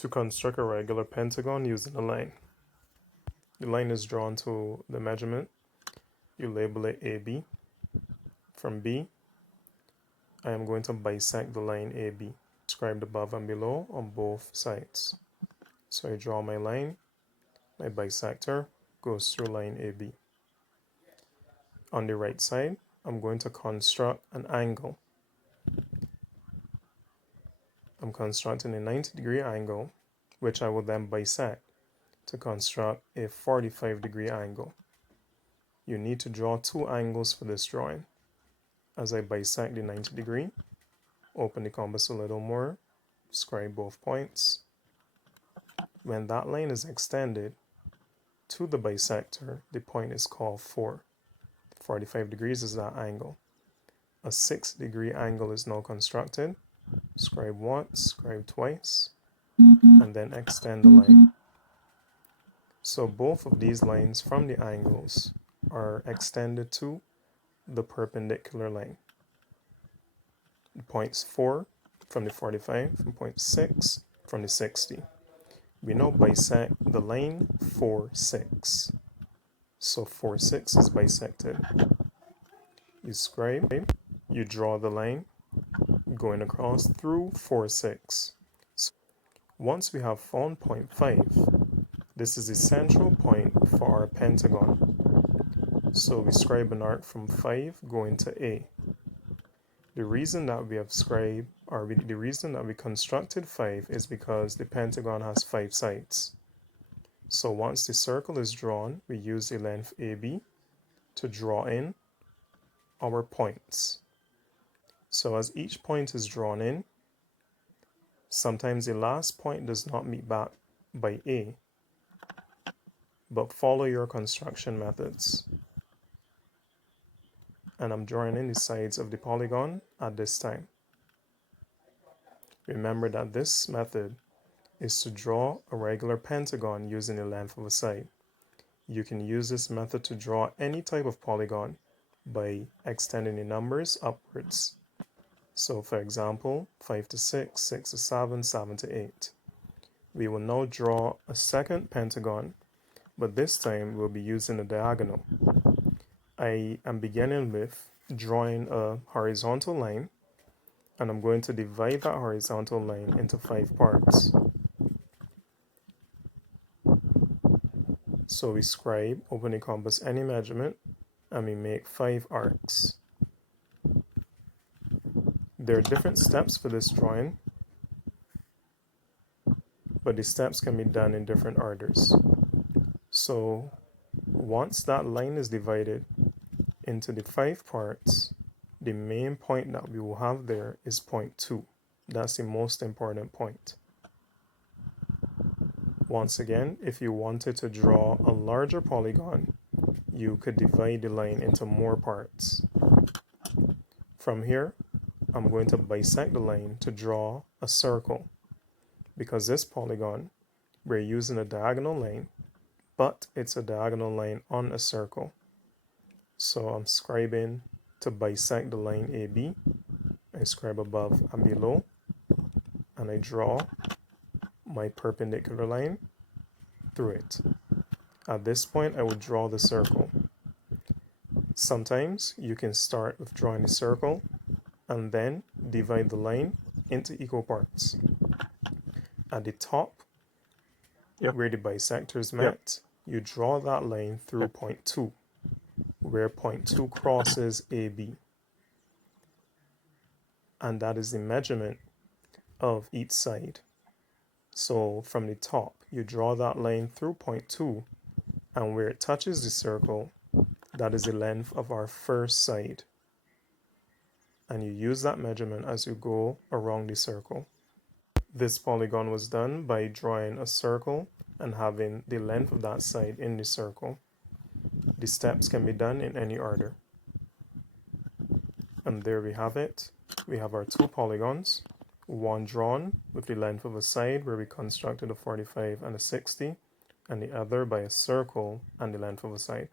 To construct a regular pentagon using a line. The line is drawn to the measurement. You label it AB. From B, I am going to bisect the line AB, described above and below on both sides. So I draw my line, my bisector goes through line AB. On the right side, I'm going to construct an angle. I'm constructing a 90-degree angle, which I will then bisect to construct a 45-degree angle. You need to draw two angles for this drawing. As I bisect the 90-degree, open the compass a little more, scribe both points. When that line is extended to the bisector, the point is called 4. 45 degrees is that angle. A 6-degree angle is now constructed. Scribe once, scribe twice, and then extend the line. So both of these lines from the angles are extended to the perpendicular line. Points 4 from the 45 and point 6 from the 60. We now bisect the line 4, 6. So 4, 6 is bisected. You scribe, you draw the line going across through 4, 6. So once we have found point 5, this is the central point for our pentagon. So we scribe an arc from 5 going to A. The reason that we have scribed, or the reason that we constructed 5 is because the pentagon has 5 sides. So once the circle is drawn, we use the length AB to draw in our points. So as each point is drawn in, sometimes the last point does not meet back by A, but follow your construction methods. And I'm drawing in the sides of the polygon at this time. Remember that this method is to draw a regular pentagon using the length of a side. You can use this method to draw any type of polygon by extending the numbers upwards. So for example, 5 to 6, 6 to 7, 7 to 8. We will now draw a second pentagon, but this time we'll be using a diagonal. I am beginning with drawing a horizontal line, and I'm going to divide that horizontal line into 5 parts. So we scribe, open the compass any measurement, and we make 5 arcs. There are different steps for this drawing, but the steps can be done in different orders. So once that line is divided into the 5 parts, the main point that we will have there is point 2. That's the most important point. Once again, if you wanted to draw a larger polygon, you could divide the line into more parts. From here, I'm going to bisect the line to draw a circle. Because this polygon, we're using a diagonal line, but it's a diagonal line on a circle. So I'm scribing to bisect the line AB. I scribe above and below, and I draw my perpendicular line through it. At this point, I will draw the circle. Sometimes you can start with drawing the circle and then divide the line into equal parts. At the top, where the bisectors met, you draw that line through point 2, where point 2 crosses AB. And that is the measurement of each side. So from the top, you draw that line through point 2, and where it touches the circle, that is the length of our first side. And you use that measurement as you go around the circle. This polygon was done by drawing a circle and having the length of that side in the circle. The steps can be done in any order. And there we have it. We have our 2 polygons, one drawn with the length of a side where we constructed a 45 and a 60, and the other by a circle and the length of a side.